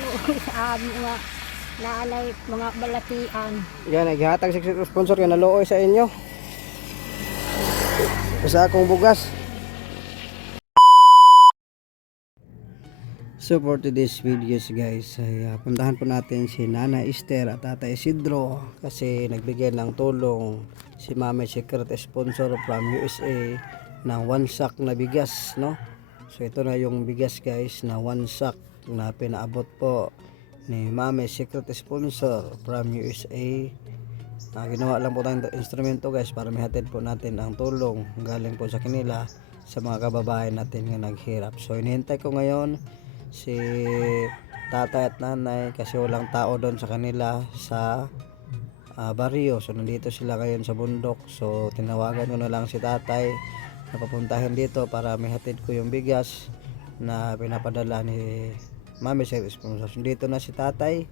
mga naanay mga balatian. Yan, naghatag sa sponsor yan, naluoy sa inyo. Sa akong bugas. So for today's videos guys, ay puntahan po natin si Nana Esther at Tata Isidro kasi nagbigay ng tulong si Mama Secret sponsor from USA ng 1 sack na bigas, no? So ito na yung bigas guys na 1 sack na pinaabot po ni Mama Secret sponsor from USA. Ginawa lang po tayong instrumento guys para mahatid po natin ang tulong galing po sa kanila sa mga kababayan natin nga naghirap. So hinihintay ko ngayon si tatay at nanay kasi walang tao doon sa kanila sa baryo. So nandito sila ngayon sa bundok. So tinawagan ko na lang si tatay na papuntahin dito para mihatid ko yung bigas na pinapadala ni Mami sa sponsor. Dito na si tatay.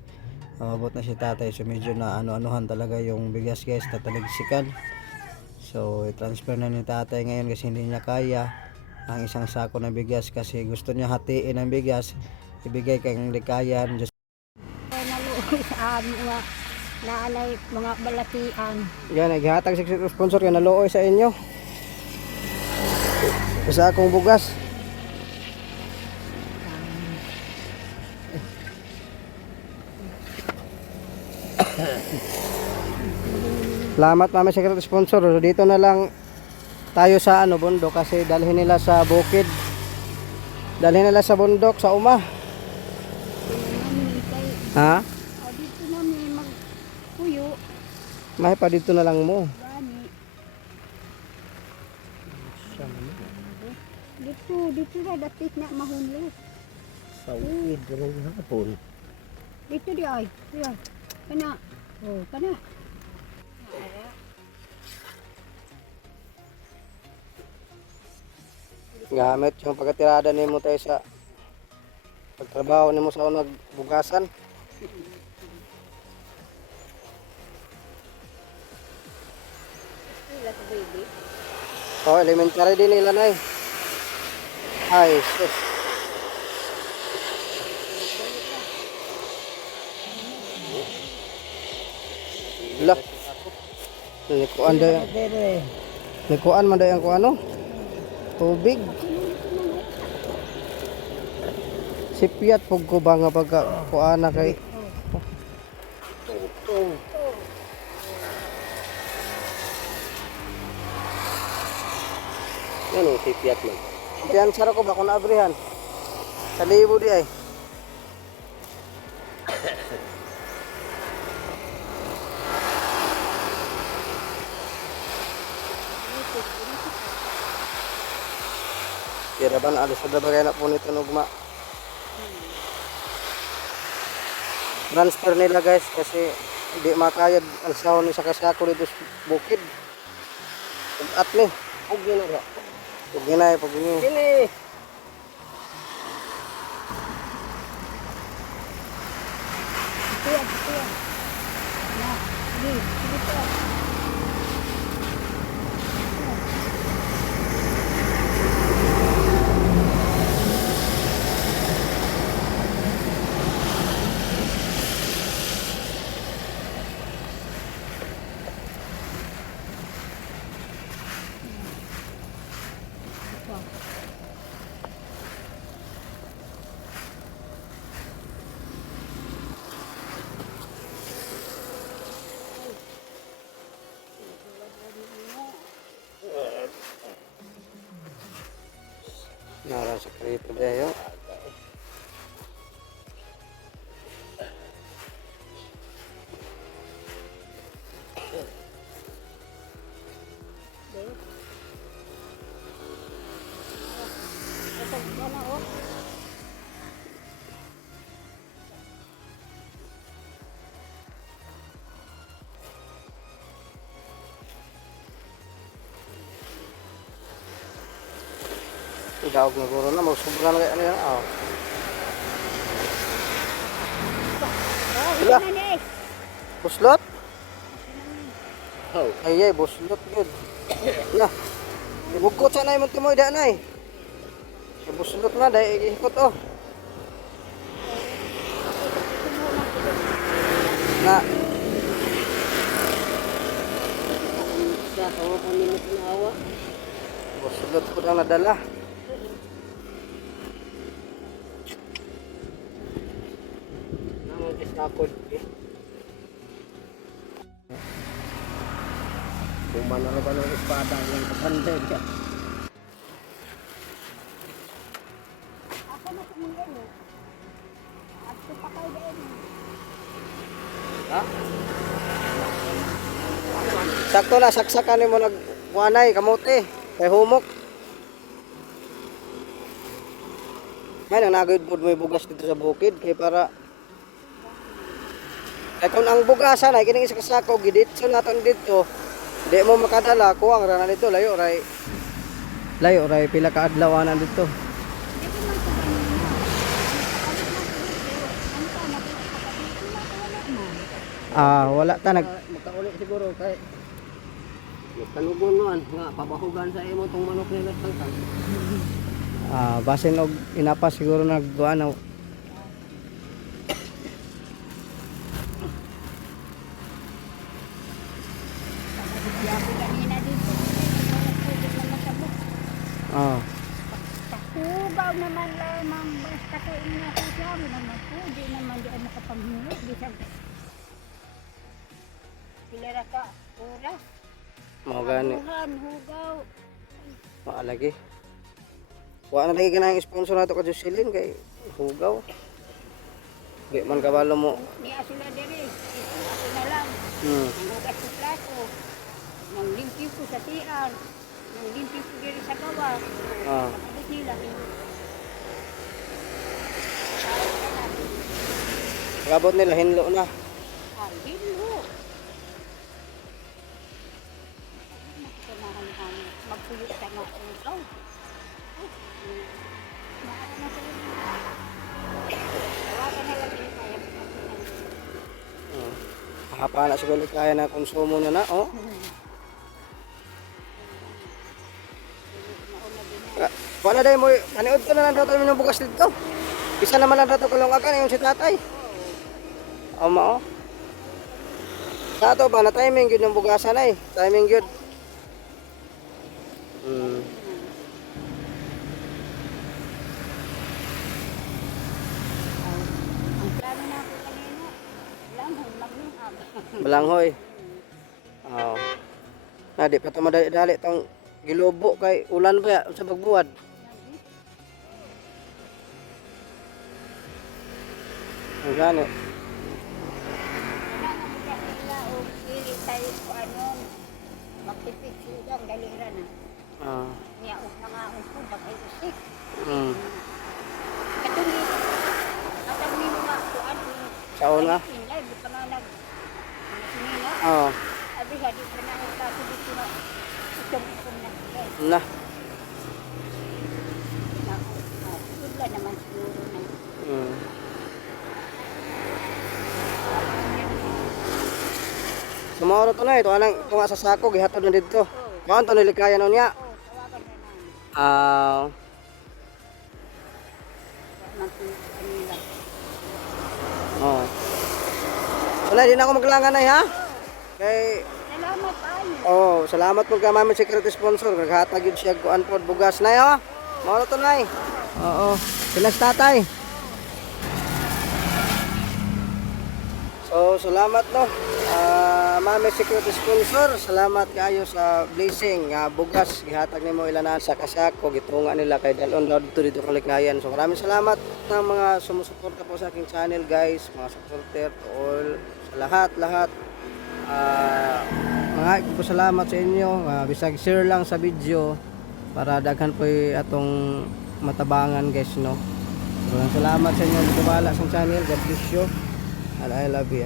Mabot na si tatay. So medyo na ano-anuhan talaga yung bigas guys. Tatalagsikan. So i-transfer na ni tatay ngayon kasi hindi niya kaya ang isang sako ng bigas kasi gusto niya hatiin ang bigas ibigay kay likayan. Just Naluoy sa mga naanay mga balatian. yan, naghatag sa sponsor yan, naluoy sa inyo sa akong bugas. Salamat Mama Secret sponsor. So, dito na lang tayo sa bundok kasi dalhin nila sa bukid. Dalhin nila sa bundok sa uma. Ha? Dito na may magpuyo. May pa dito na lang mo. Gani. Dito na dapat na mahunli. Sa uwid ng hapon. Dito di ay. Diyan. Kana. Oh, kana. Gamit yung pagkatirada nimo tayo sa pagtrabaho nimo sa unang bugasan. Ila sa baby. Oh, elementary din nila na eh. Ay, sus. Lah. Nikuan daw. Nikuan man daw ang kuano. Tubig. Sipiat pug ko ba nga pagka kuana kay ano sipiat man. Diyan sara ko ba kun abrihan. Sa libo di ay. Kira ba na alis sa dabagay na po nito nugma. Transfer nila guys kasi hindi makayad ang sahon ni sa kasako dito sa bukid. At ni, ug ginara. Ug ginay pag ni. Dili. Tuwa. Na. Dito. Nara sa krito dayo. Kana oh. Idawag na guro na magsubra na kay ano yan. Oh. Ila. Buslot? Oh. Ay, buslot good. Na. Ibukot sa nay mo timoy da nay. Buslot na dai ikot oh. Na, Sa kawa ko nila pinawa. sulot ko lang nadala. Nang disakod eh. Bumano ba ng espada yung kapandeg siya. Ako na kumingin eh. Ako pa kayo din. Ha? Sakto na, saksakan mo nagwanay, kamote, kay humok. May nang nagawid po may bugas dito sa bukid, kay para... Kaya kung ang bugasan ay kining isa kasako, giditso natin dito, di mo makadala, kuwang rana dito, layo ray. Layo ray, pila ka adlawanan dito. Wala ta Magkauli siguro kay kanugon noan nga pabahugan sa imo tong manok nila tangkang. basin og inapa siguro nagduan na. Hugaw naman lamang basta ko inyo ko siya naman po di naman di ano kapanghingi di sa pilera ka oras Mao gani. hugaw Maalagi. Wa na lagi kanang sponsor nato ka Jocelyn kay hugaw. Di man kabalo mo. ni asila diri ako na lang Hmm. ang hugas ko plato nang limpyo ko sa tiyan nang limpyo ko diri sa gawa abot nila Gabot nila hinlo na. Dilo. Magpuyot sa mga ikaw. Tawagan na lang yung kaya. Hapa na siguro kaya na konsumo na na, oh. Wala dahil mo, maniod ko na lang dato yung bukas dito. Isa naman lang dato kalungakan yung si tatay. Ama, oh. Sa ato ba, na timing yun yung bugasan ay. Timing yun. Ang plano na ako kanina, langhon, maglungag. Balanghoy. Oo. Na, di pa ito madali-dali itong gilobo kay ulan ba sa pagbuwad. Ang gani. Kailangan mo kasi nila o pili tayo kung ano, magtipid silang dalira na. Niya o nangaon ko, bakay usik. Katuli, katuli mo nga kung ano. Sao na? Inlay, di pa na sinina. Oo. Abi, di pa na ang kaso dito na itong na. Na. Sigla naman siguro na. Sumoro to na ito anang tunga sa sako gihatod na dito. Kuan to nilikayan niya. Tawagan na namin. Mantin kanila. Oh. Wala din ako maglangan na ha. Kay Salamat salamat po kay Mami Secret Sponsor. Naghatag yun siya kuan pod bugas na ha. Mao to nay. Oo. Sila sa tatay. So salamat no. Mami Secret Sponsor, salamat kayo sa blessing. Bugas gihatag nimo ilanan sa kasako gitunga nila kay dalon daw dito Kaliknayan. So maraming salamat ng mga sumusuporta po sa aking channel guys, mga supporter all sa lahat. Mga po salamat sa inyo. Bisag share lang sa video para daghan po atong matabangan guys no. So salamat sa inyo, gubala sa channel. God bless you. And I love you.